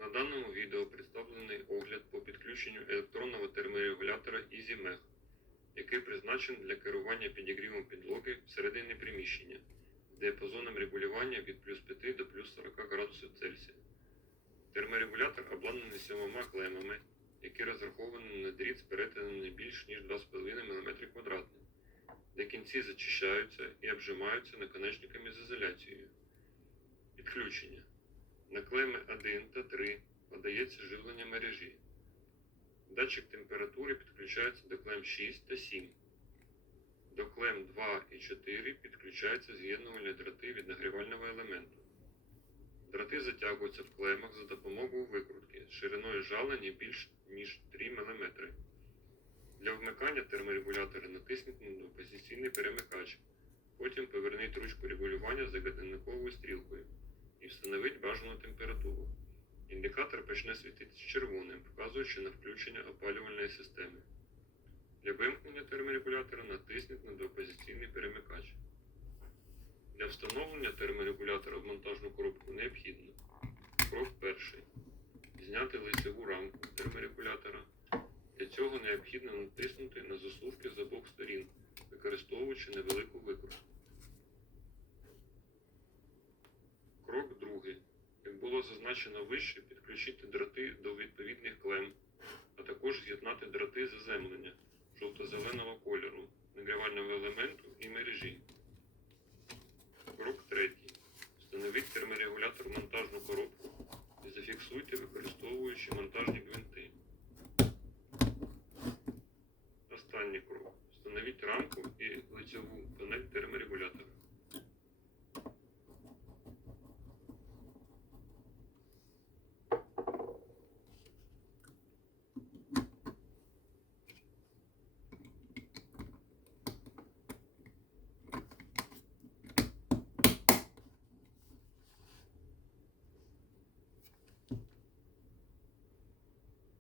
На даному відео представлений огляд по підключенню електронного терморегулятора EasyMech, який призначений для керування підігрівом підлоги всередині приміщення з діапазоном регулювання від плюс 5 до плюс 40 градусів Цельсія. Терморегулятор обладнаний сьомома клемами, які розраховані на дріт з перетином не більш ніж 2,5 мм квадратний, де кінці зачищаються і обжимаються наконечниками з ізоляцією. Підключення. На клеми 1 та 3 живлення мережі. Датчик температури підключається до клем 6 та 7. До клем 2 і 4 підключаються з'єднувальні дроти від нагрівального елементу. Дроти затягуються в клемах за допомогою викрутки з шириною жала не більш ніж 3 мм. Для вмикання терморегулятора натисніть на позиційний перемикач. Потім поверніть ручку регулювання за годинниковою стрілкою і встановіть бажану температуру. Почне світитися червоним, вказуючи на включення опалювальної системи. Для вимкнення терморегулятора натисніть на двопозиційний перемикач. Для встановлення терморегулятора в монтажну коробку необхідно. Крок перший. Зняти лицеву рамку терморегулятора. Для цього необхідно натиснути на заслужки зазначено вище підключити дроти до відповідних клем, а також з'єднати дроти заземлення жовто-зеленого кольору, нагрівального елементу і мережі. Крок 3. Встановіть терморегулятор монтажну коробку і зафіксуйте, використовуючи монтажні гвинти. Останній крок. Встановіть рамку і лицеву панель терморегулятора.